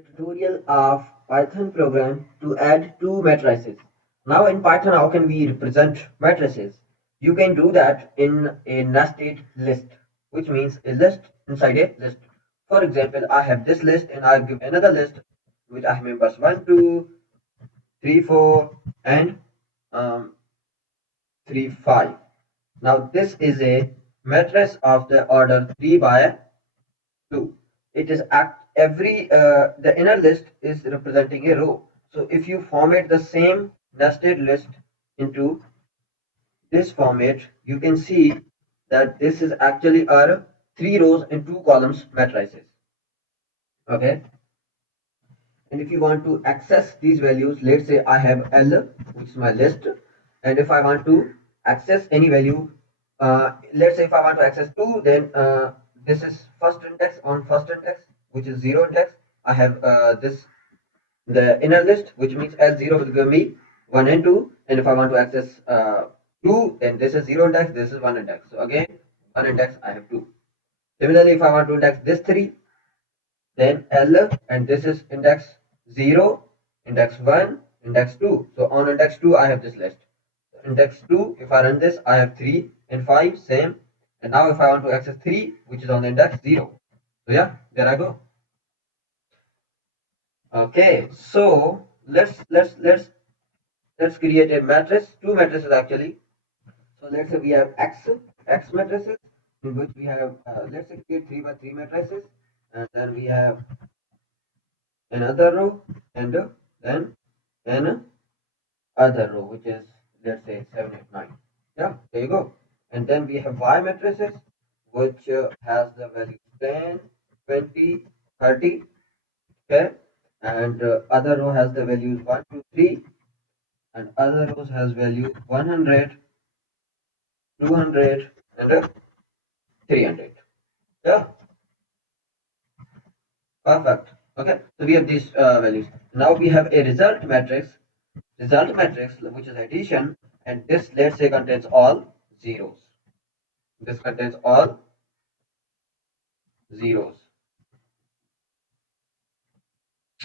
the tutorial of Python program to add two matrices. Now in Python, how can we represent matrices? You can do that in a nested list, which means a list inside a list. For example, I have this list and I'll give another list which I have members 1, 2, 3, 4, and um, 3, 5. Now this is a matrix of the order 3 by 2. It is the inner list is representing a row. So if you format the same nested list into this format, you can see that this is actually our 3 rows and 2 columns matrices. Okay. And if you want to access these values, let's say I have L, which is my list, and if I want to access any value, let's say if I want to access 2, then this is first index on first index, which is 0 index. I have the inner list, which means L0 will give me 1 and 2, and if I want to access 2, then this is 0 index, this is 1 index. So again, 1 index, I have 2. Similarly, if I want to index this 3, then L, and this is index 0, index 1, index 2. So on index 2, I have this list. Index 2, if I run this, I have 3 and 5, same. And now if I want to access 3, which is on the index 0. So yeah, there I go. Okay, so let's create a matrix, two matrices actually. So let's say we have x matrices, in which we have let's say create 3 by 3 matrices, and then we have another row, and then another row, which is, let's say, 7, 8, 9. Yeah, there you go. And then we have y matrices, which has the values 10, 20, 30. Okay, and other row has the values 1, 2, 3, and other rows has value 100, 200, and 300. Yeah, perfect. Okay, so we have these values. Now we have a result matrix, which is addition, and this, let's say, contains all zeros. This contains all zeros.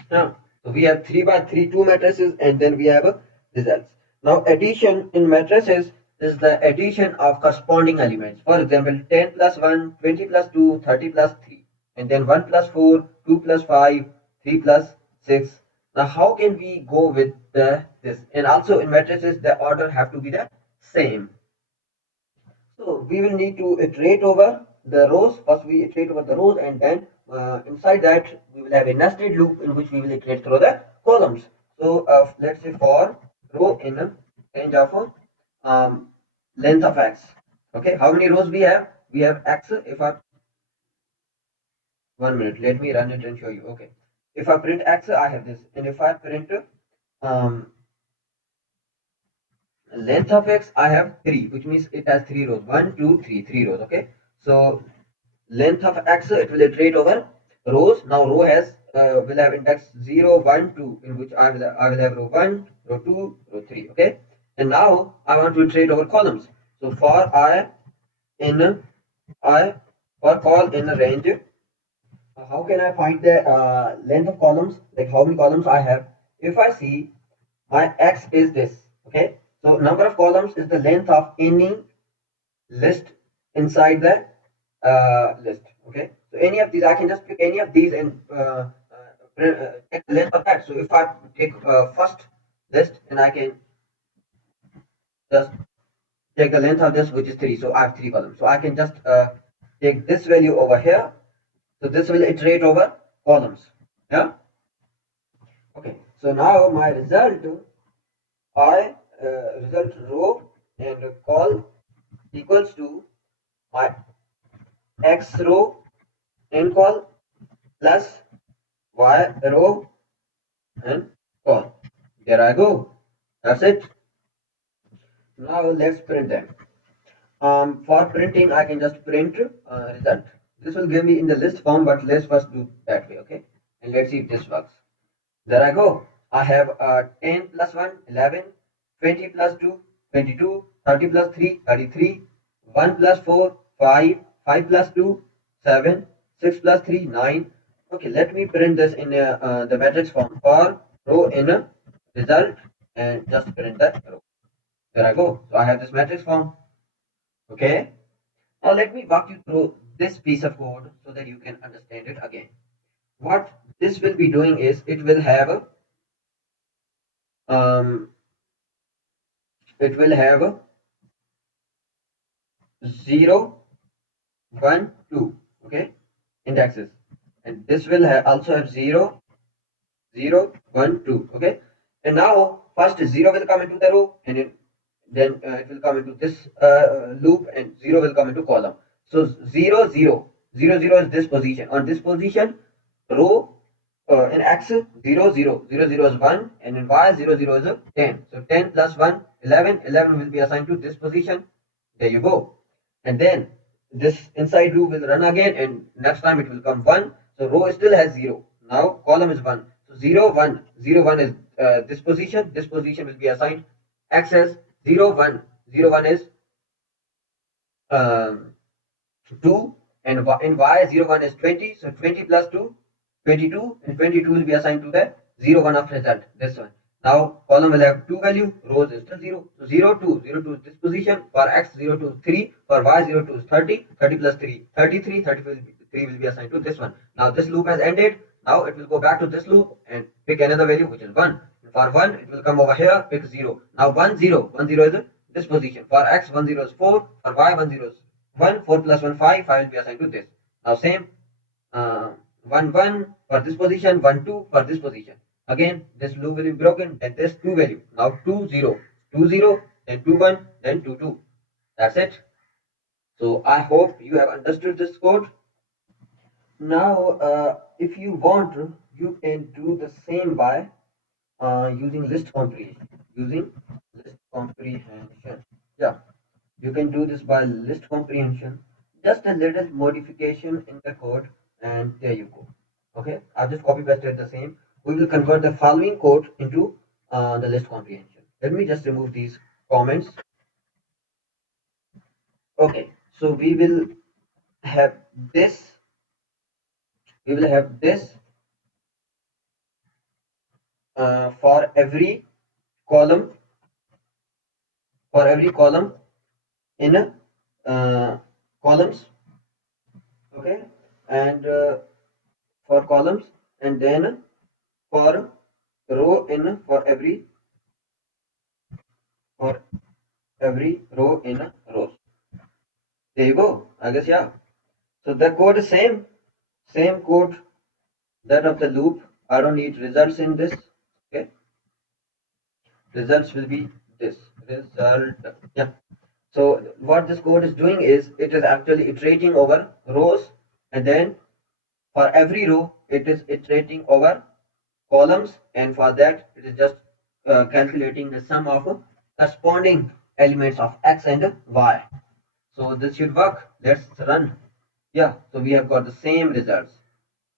Yeah. So we have 3 by 3 two matrices, and then we have results. Now addition in matrices is the addition of corresponding elements. For example, 10 plus 1, 20 plus 2, 30 plus 3, and then 1 plus 4, 2 plus 5, 3 plus 6. Now how can we go with this? And also in matrices, the order have to be the same. So we will need to iterate over the rows. First we iterate over the rows, and then inside that we will have a nested loop in which we will iterate through the columns. So let's say for row in a range of length of x. Okay, how many rows we have? We have x. If I 1 minute, let me run it and show you. Okay, if I print x, I have this, and if I print um, length of x, I have 3, which means it has 3 rows. 1, 2, 3, 3 rows. Okay, so length of x, it will iterate over rows. Now row has will have index 0, 1, 2, in which I will have row 1, row 2, row 3. Okay, and now I want to iterate over columns. So for I for call in a range, how can I find the length of columns, like how many columns I have? If I see my x is this, okay, so number of columns is the length of any list inside the list. Okay, so any of these, I can just pick any of these and take the length of that. So if I take first list, and I can just take the length of this, which is 3, so I have 3 columns, so I can just take this value over here. So this will iterate over columns. Yeah, okay, so now my result, I result row and call equals to my x row and call plus y row and call. There I go. That's it. Now let's print them. For printing, I can just print result. This will give me in the list form, but let's first do that way. Okay, and let's see if this works. There I go. I have 10 plus 1, 11, 20 plus 2, 22, 30 plus 3, 33, 1 plus 4, 5, 5 plus 2, 7, 6 plus 3, 9. Okay, let me print this in the matrix form for row in a result and just print that row. There I go. So I have this matrix form. Okay. Now let me walk you through this piece of code so that you can understand it again. What this will be doing is um it will have 0, 1, 2. Okay, indexes, and this will also have 0, 0, 1, 2. Okay, and now first 0 will come into the row, and then it will come into this loop, and 0 will come into column. So 0, 0, 0, 0 is this position. On this position, row in x 0, 0, 0, 0 is 1, and in y 0, 0 is 10. So 10 plus 1, 11. 11 will be assigned to this position. There you go. And then this inside loop will run again, and next time it will come 1. So row still has 0. Now column is 1. So 0, 1, 0, 1 is this position. This position will be assigned x as 0, 1. 0, 1 is um, 2, and in y 0, 1 is 20. So 20 plus 2, 22, and 22 will be assigned to the 0, 1 of result, this one. Now column will have 2 value, rows is still 0. So 0, 2, 0, 2 is this position. For x 0, 2 is 3, for y 0, 2 is 30, 30 plus 3, 33, 33 will be assigned to this one. Now this loop has ended. Now it will go back to this loop and pick another value, which is 1. For 1 it will come over here, pick 0. Now 1, 0, 1, 0 is this position. For x 1, 0 is 4, for y 1, 0 is 1, 4 plus 1, 5, 5 will be assigned to this. Now same, 1, 1 for this position, 1, 2 for this position. Again, this loop will be broken, then this 2 value. Now 2, 0, 2, 0, then 2, 1, then 2, 2. That's it. So I hope you have understood this code. Now, if you want, you can do the same by using list comprehension. Using list comprehension. Yeah, you can do this by list comprehension. Just a little modification in the code, and there you go. Okay, I've just copy pasted the same. We will convert the following code into the list comprehension. Let me just remove these comments. Okay, so have this. We will have this for every column. For every column in columns. Okay, and for columns, and then for row in for every row in rows. There you go. I guess, yeah. So the code is same code that of the loop. I don't need results in this. Okay, results will be this result. Yeah. So what this code is doing is it is actually iterating over rows, and then for every row it is iterating over columns, and for that it is just calculating the sum of corresponding elements of x and y. So this should work. Let's run. Yeah, so we have got the same results: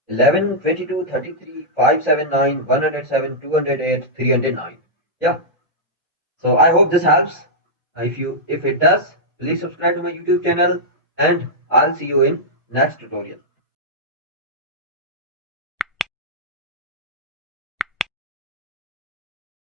11, 22, 33, 579, 107, 208, 309. Yeah, so I hope this helps. If it does, please subscribe to my YouTube channel, and I'll see you in next tutorial.